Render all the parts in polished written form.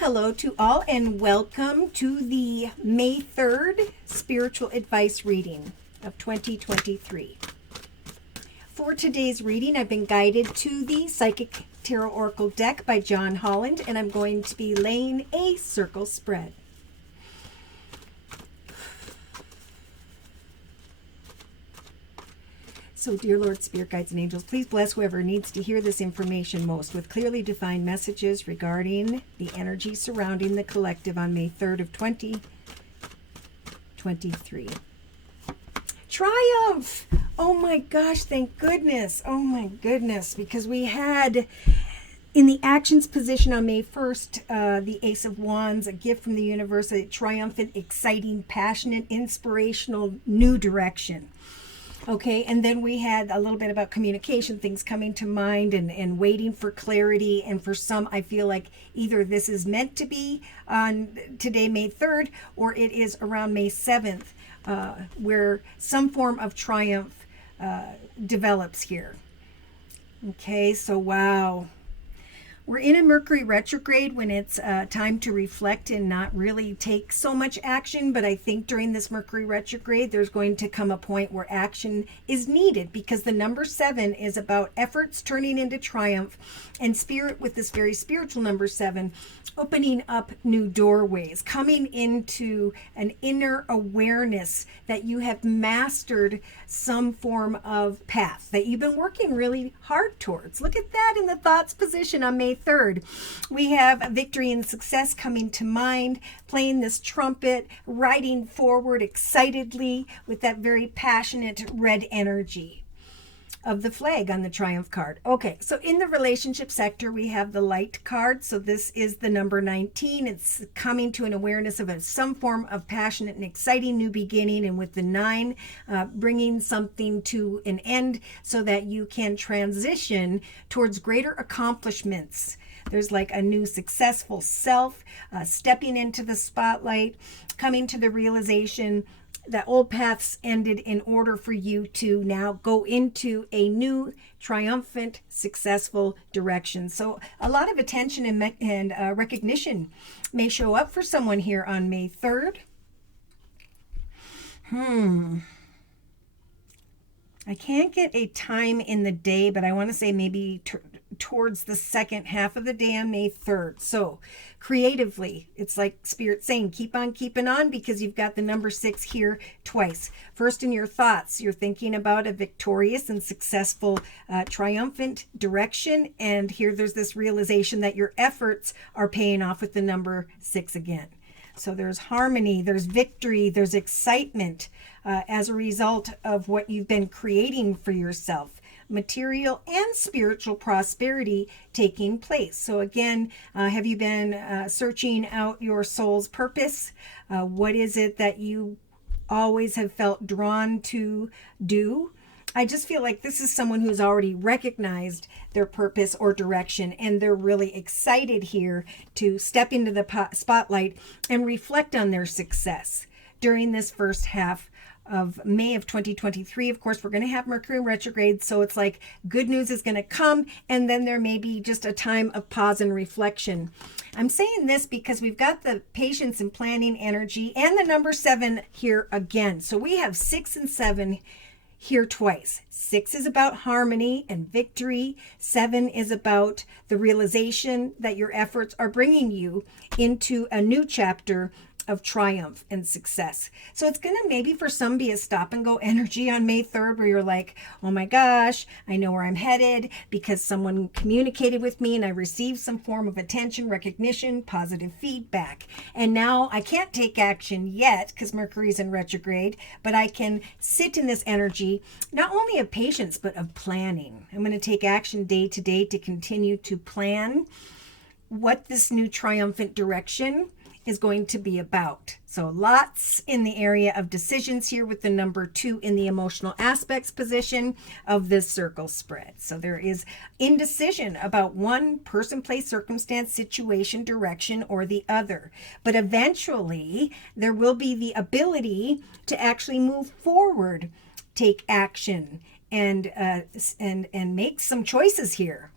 hello to all, and welcome to the May 3rd spiritual advice reading of 2023. For today's reading, I've been guided to the Psychic Tarot Oracle deck by John Holland, and I'm going to be laying a circle spread. So, dear Lord, Spirit Guides, and Angels, please bless whoever needs to hear this information most with clearly defined messages regarding the energy surrounding the collective on May 3rd of 2023. Triumph! Oh my gosh, thank goodness. Oh my goodness, because we had in the actions position on May 1st, the Ace of Wands, a gift from the universe, a triumphant, exciting, passionate, inspirational, new direction. Okay, and then we had a little bit about communication, things coming to mind and waiting for clarity. And for some, I feel like either this is meant to be on today, May 3rd, or it is around May 7th, where some form of triumph develops here. Okay, so wow. We're in a Mercury retrograde when it's time to reflect and not really take so much action. But I think during this Mercury retrograde, there's going to come a point where action is needed, because the number 7 is about efforts turning into triumph, and spirit with this very spiritual number 7, opening up new doorways, coming into an inner awareness that you have mastered some form of path that you've been working really hard towards. Look at that in the thoughts position on May 3rd. We have victory and success coming to mind, playing this trumpet, riding forward excitedly with that very passionate red energy of the flag on the Triumph card. Okay, so in the relationship sector, we have the Light card. So this is the number 19. It's coming to an awareness of some form of passionate and exciting new beginning. And with the 9, bringing something to an end so that you can transition towards greater accomplishments. There's like a new successful self, stepping into the spotlight, coming to the realization that old paths ended in order for you to now go into a new, triumphant, successful direction. So a lot of attention and recognition may show up for someone here on May 3rd. I can't get a time in the day, but I want to say maybe towards the second half of the day on May 3rd. So creatively, it's like Spirit saying, keep on keeping on, because you've got the number 6 here twice. First, in your thoughts, you're thinking about a victorious and successful, triumphant direction. And here there's this realization that your efforts are paying off with the number 6 again. So there's harmony, there's victory, there's excitement as a result of what you've been creating for yourself. Material and spiritual prosperity taking place. So again, have you been searching out your soul's purpose? What is it that you always have felt drawn to do? I just feel like this is someone who's already recognized their purpose or direction, and they're really excited here to step into the spotlight and reflect on their success during this first half of May of 2023. Of course, we're going to have Mercury retrograde, so it's like good news is going to come, and then there may be just a time of pause and reflection. I'm saying this because we've got the patience and planning energy and the number 7 here again. So we have 6 and 7 here twice. 6 is about harmony and victory. 7 is about the realization that your efforts are bringing you into a new chapter of triumph and success. So it's going to maybe for some be a stop and go energy on May 3rd, where you're like, oh my gosh, I know where I'm headed because someone communicated with me and I received some form of attention, recognition, positive feedback. And now I can't take action yet because Mercury's in retrograde, but I can sit in this energy, not only of patience, but of planning. I'm going to take action day to day to continue to plan what this new triumphant direction is going to be about. So lots in the area of decisions here with the number 2 in the emotional aspects position of this circle spread. So there is indecision about one person, place, circumstance, situation, direction, or the other. But eventually there will be the ability to actually move forward, take action, and make some choices here.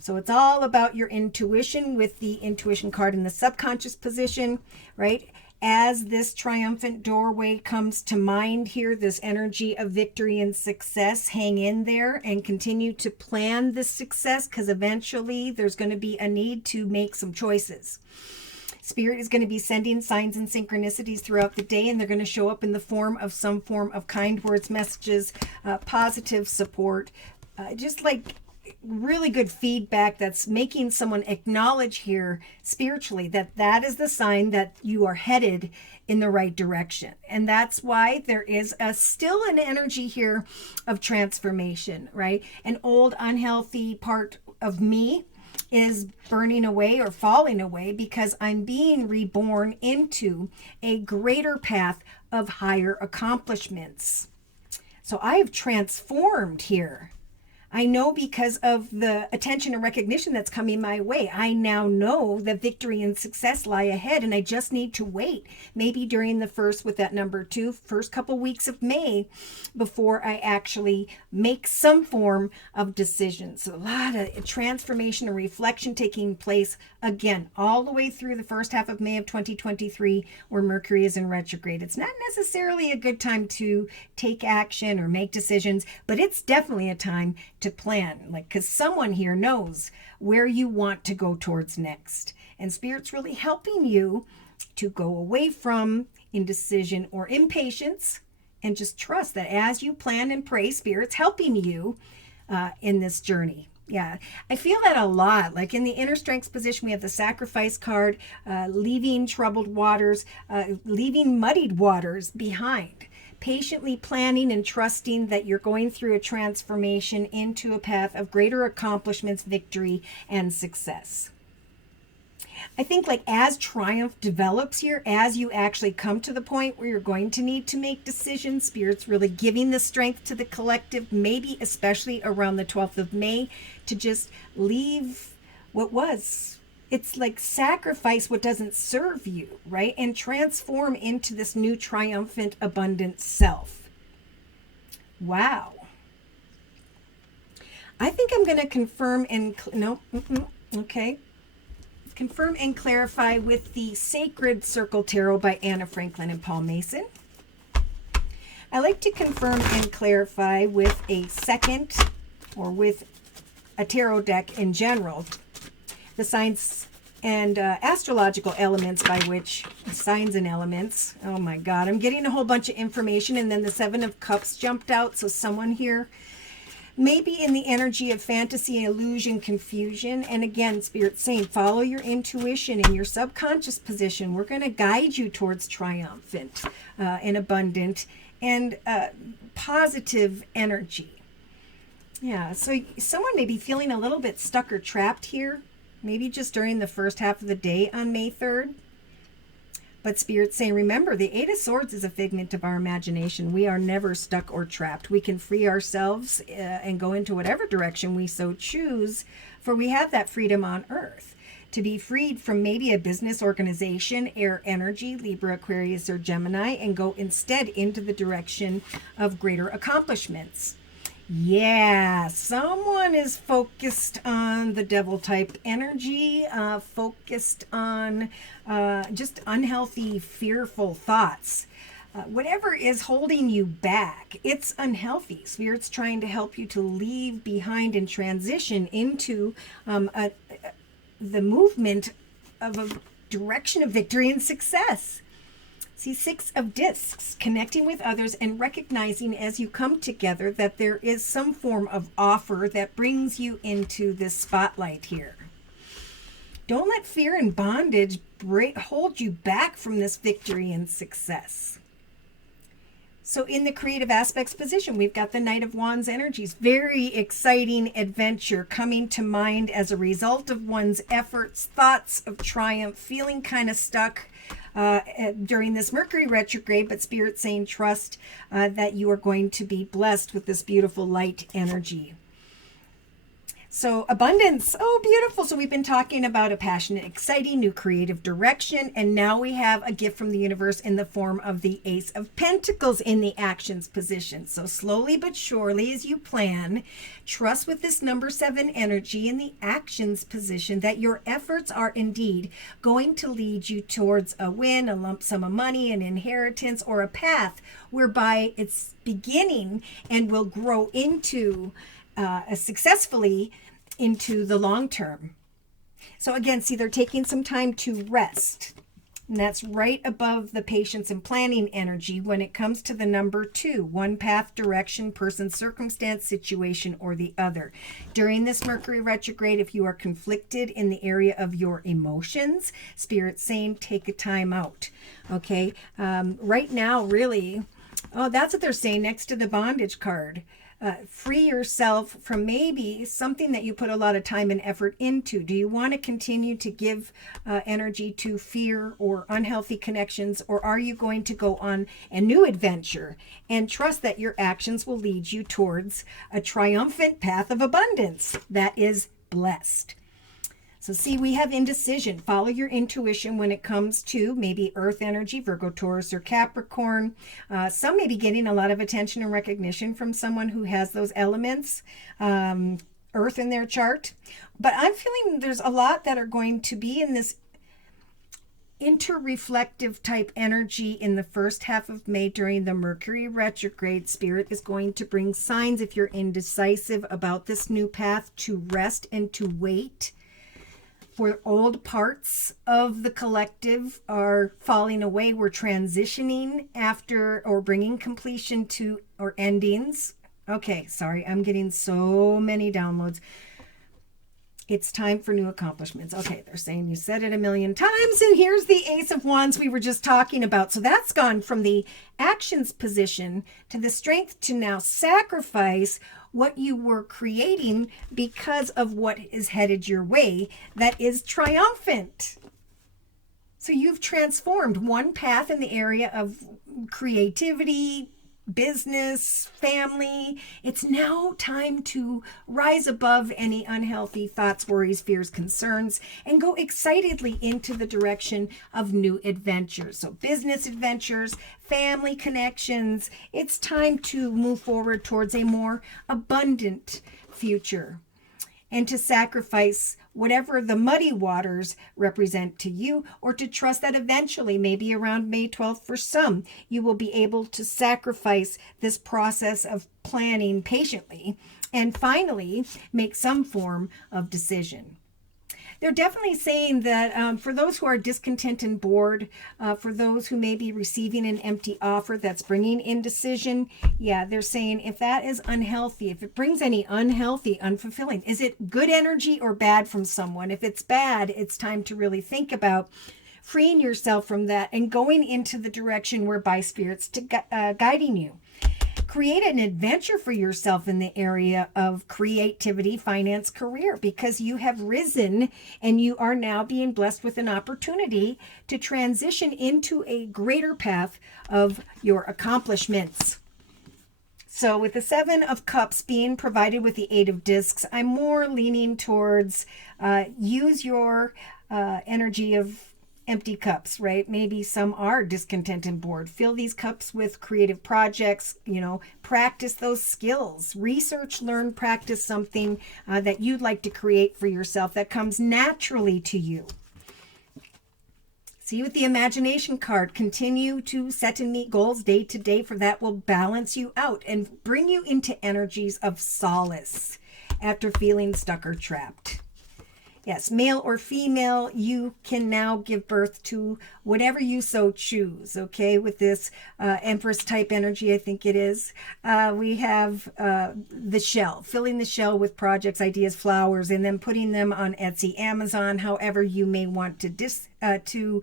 So it's all about your intuition with the intuition card in the subconscious position, right? As this triumphant doorway comes to mind here, this energy of victory and success, hang in there and continue to plan this success, because eventually there's going to be a need to make some choices. Spirit is going to be sending signs and synchronicities throughout the day, and they're going to show up in the form of some form of kind words, messages, positive support, just like really good feedback that's making someone acknowledge here spiritually that that is the sign that you are headed in the right direction. And that's why there is still an energy here of transformation, right? An old unhealthy part of me is burning away or falling away because I'm being reborn into a greater path of higher accomplishments. So I have transformed here. I know because of the attention and recognition that's coming my way. I now know that victory and success lie ahead, and I just need to wait. Maybe during the first, with that number 2, first couple weeks of May before I actually make some form of decision. So a lot of transformation and reflection taking place again, all the way through the first half of May of 2023, where Mercury is in retrograde. It's not necessarily a good time to take action or make decisions, but it's definitely a time to plan, like, because someone here knows where you want to go towards next, and Spirit's really helping you to go away from indecision or impatience and just trust that as you plan and pray, Spirit's helping you in this journey. Yeah, I feel that a lot. Like in the inner strengths position, we have the sacrifice card, leaving troubled waters, leaving muddied waters behind. Patiently planning and trusting that you're going through a transformation into a path of greater accomplishments, victory, and success. I think like as triumph develops here, as you actually come to the point where you're going to need to make decisions, Spirit's really giving the strength to the collective, maybe especially around the 12th of May, to just leave what was. It's like sacrifice what doesn't serve you, right? And transform into this new triumphant, abundant self. Wow. I think I'm going to confirm and, okay. Confirm and clarify with the Sacred Circle Tarot by Anna Franklin and Paul Mason. I like to confirm and clarify with a second, or with a tarot deck in general, the signs and astrological elements by which, signs and elements, oh my God, I'm getting a whole bunch of information, and then the 7 of Cups jumped out, so someone here maybe in the energy of fantasy, illusion, confusion. And again, Spirit's saying, follow your intuition in your subconscious position. We're going to guide you towards triumphant and abundant and positive energy. Yeah, so someone may be feeling a little bit stuck or trapped here, maybe just during the first half of the day on May 3rd. But Spirit's saying, remember, the 8 of Swords is a figment of our imagination. We are never stuck or trapped. We can free ourselves and go into whatever direction we so choose, for we have that freedom on earth. To be freed from maybe a business organization, air energy, Libra, Aquarius, or Gemini, and go instead into the direction of greater accomplishments. Yeah, someone is focused on the devil type energy, focused on just unhealthy, fearful thoughts. Whatever is holding you back, it's unhealthy. Spirit's trying to help you to leave behind and transition into the movement of a direction of victory and success. See, 6 of Discs, connecting with others and recognizing as you come together that there is some form of offer that brings you into this spotlight here. Don't let fear and bondage hold you back from this victory and success. So in the creative aspects position, we've got the Knight of Wands energies. Very exciting adventure coming to mind as a result of one's efforts, thoughts of triumph, feeling kind of stuck during this Mercury retrograde, but Spirit's saying trust that you are going to be blessed with this beautiful light energy. So abundance, oh, beautiful. So we've been talking about a passionate, exciting, new creative direction. And now we have a gift from the universe in the form of the Ace of Pentacles in the actions position. So slowly but surely, as you plan, trust with this number 7 energy in the actions position that your efforts are indeed going to lead you towards a win, a lump sum of money, an inheritance, or a path whereby it's beginning and will grow into successfully into the long term. So again, see, they're taking some time to rest. And that's right above the patience and planning energy when it comes to the number 2, one path, direction, person, circumstance, situation, or the other. During this Mercury retrograde, if you are conflicted in the area of your emotions, Spirit's saying take a time out. Okay. Right now, really, oh, that's what they're saying next to the bondage card. Free yourself from maybe something that you put a lot of time and effort into. Do you want to continue to give energy to fear or unhealthy connections, or are you going to go on a new adventure and trust that your actions will lead you towards a triumphant path of abundance that is blessed? So see, we have indecision. Follow your intuition when it comes to maybe earth energy, Virgo, Taurus, or Capricorn. Some may be getting a lot of attention and recognition from someone who has those elements, earth in their chart. But I'm feeling there's a lot that are going to be in this interreflective type energy in the first half of May during the Mercury retrograde. Spirit is going to bring signs, if you're indecisive about this new path, to rest and to wait. Where old parts of the collective are falling away, we're transitioning after or bringing completion to or endings. Okay, sorry, I'm getting so many downloads. It's time for new accomplishments. Okay, they're saying you said it a million times, and here's the Ace of Wands we were just talking about. So that's gone from the actions position to the strength to now sacrifice what you were creating because of what is headed your way that is triumphant. So you've transformed one path in the area of creativity, business, family. It's now time to rise above any unhealthy thoughts, worries, fears, concerns, and go excitedly into the direction of new adventures. So business adventures, family connections. It's time to move forward towards a more abundant future and to sacrifice whatever the muddy waters represent to you, or to trust that eventually, maybe around May 12th for some, you will be able to sacrifice this process of planning patiently and finally make some form of decision. They're definitely saying that for those who are discontent and bored, for those who may be receiving an empty offer that's bringing indecision, yeah, they're saying if that is unhealthy, if it brings any unhealthy, unfulfilling, is it good energy or bad from someone? If it's bad, it's time to really think about freeing yourself from that and going into the direction whereby Spirit's guiding you. Create an adventure for yourself in the area of creativity, finance, career, because you have risen and you are now being blessed with an opportunity to transition into a greater path of your accomplishments. So with the 7 of Cups being provided with the 8 of Discs, I'm more leaning towards use your energy of empty cups, right? Maybe some are discontent and bored. Fill these cups with creative projects, practice those skills, research, learn, practice something that you'd like to create for yourself that comes naturally to you. See, with the imagination card, continue to set and meet goals day to day, for that will balance you out and bring you into energies of solace after feeling stuck or trapped. Yes, male or female, you can now give birth to whatever you so choose, okay? With this Empress type energy, I think it is. We have the shell, filling the shell with projects, ideas, flowers, and then putting them on Etsy, Amazon, however you may want to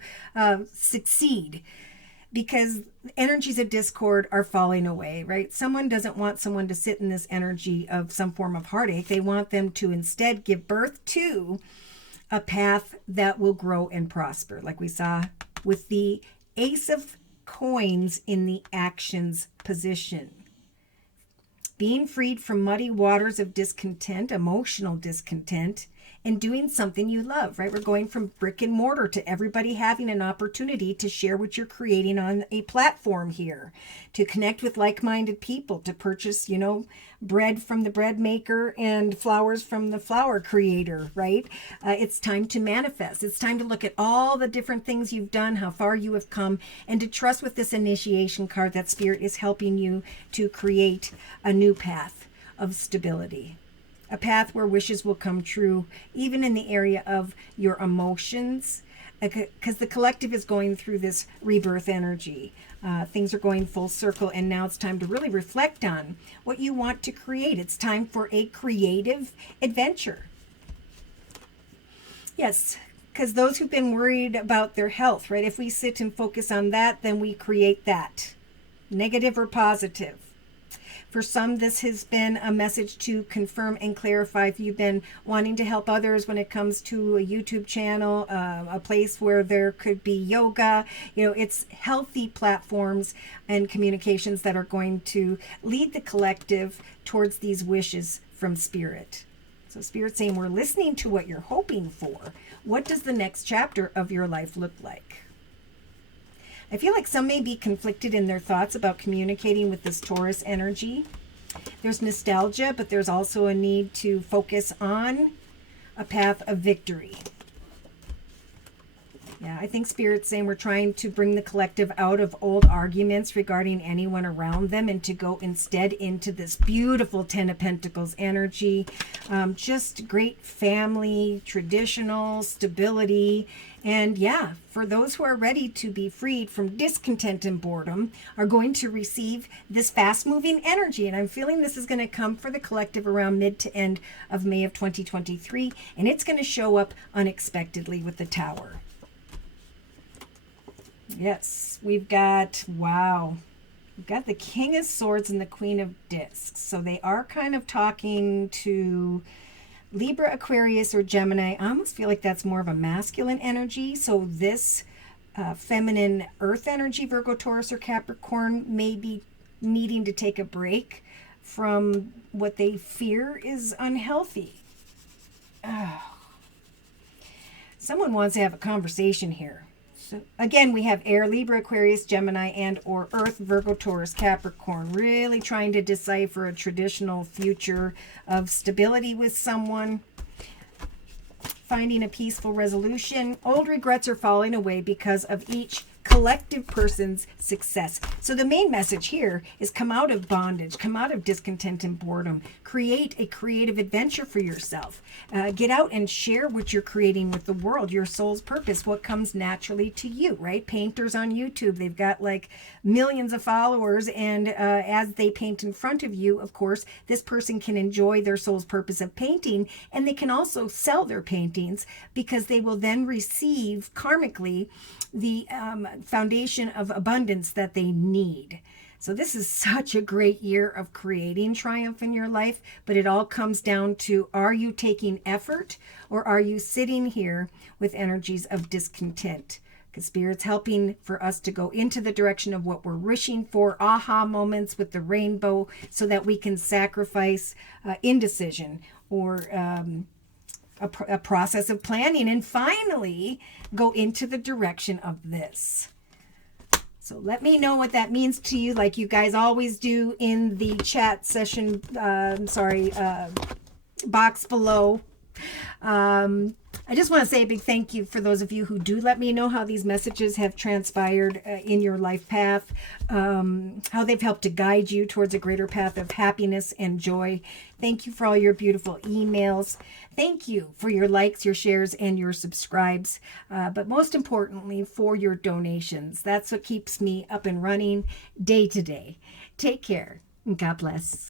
succeed. Because energies of discord are falling away, right? Someone doesn't want someone to sit in this energy of some form of heartache. They want them to instead give birth to a path that will grow and prosper, like we saw with the Ace of Coins in the actions position. being freed from muddy waters of discontent, emotional discontent, and doing something you love, right? We're going from brick and mortar to everybody having an opportunity to share what you're creating on a platform here, to connect with like-minded people, to purchase, bread from the bread maker and flowers from the flower creator, right? It's time to manifest. It's time to look at all the different things you've done, how far you have come, and to trust with this initiation card that Spirit is helping you to create a new path of stability. A path where wishes will come true, even in the area of your emotions, because the collective is going through this rebirth energy. Things are going full circle, and now it's time to really reflect on what you want to create. It's time for a creative adventure. Yes, because those who've been worried about their health, right? If we sit and focus on that, then we create that, negative or positive. For some, this has been a message to confirm and clarify if you've been wanting to help others when it comes to a YouTube channel, a place where there could be yoga. It's healthy platforms and communications that are going to lead the collective towards these wishes from Spirit. So Spirit's saying we're listening to what you're hoping for. What does the next chapter of your life look like? I feel like some may be conflicted in their thoughts about communicating with this Taurus energy. There's nostalgia, but there's also a need to focus on a path of victory. Yeah, I think Spirit's saying we're trying to bring the collective out of old arguments regarding anyone around them and to go instead into this beautiful Ten of Pentacles energy. Just great family, traditional stability. And yeah, for those who are ready to be freed from discontent and boredom are going to receive this fast-moving energy. And I'm feeling this is going to come for the collective around mid to end of May of 2023. And it's going to show up unexpectedly with the Tower. Yes, we've got, wow, we've got the King of Swords and the Queen of Discs. So they are kind of talking to Libra, Aquarius, or Gemini. I almost feel like that's more of a masculine energy. So this feminine earth energy, Virgo, Taurus, or Capricorn, may be needing to take a break from what they fear is unhealthy. Someone wants to have a conversation here. So again, we have air, Libra, Aquarius, Gemini, and or Earth, Virgo, Taurus, Capricorn, really trying to decipher a traditional future of stability with someone, finding a peaceful resolution. Old regrets are falling away because of each collective person's success. So the main message here is come out of bondage, come out of discontent and boredom, create a creative adventure for yourself. Get out and share what you're creating with the world, your soul's purpose, what comes naturally to you, right? Painters on YouTube, they've got like millions of followers, and as they paint in front of you, of course, this person can enjoy their soul's purpose of painting, and they can also sell their paintings because they will then receive karmically the foundation of abundance that they need. So this is such a great year of creating triumph in your life, but it all comes down to, are you taking effort or are you sitting here with energies of discontent? Because Spirit's helping for us to go into the direction of what we're wishing for, aha moments with the rainbow, so that we can sacrifice indecision or a process of planning and finally go into the direction of this. So let me know what that means to you, like you guys always do in the chat session, box below. I just want to say a big thank you for those of you who do let me know how these messages have transpired in your life path, how they've helped to guide you towards a greater path of happiness and joy. Thank you for all your beautiful emails. Thank you for your likes, your shares, and your subscribes. But most importantly, for your donations. That's what keeps me up and running day to day. Take care, and God bless.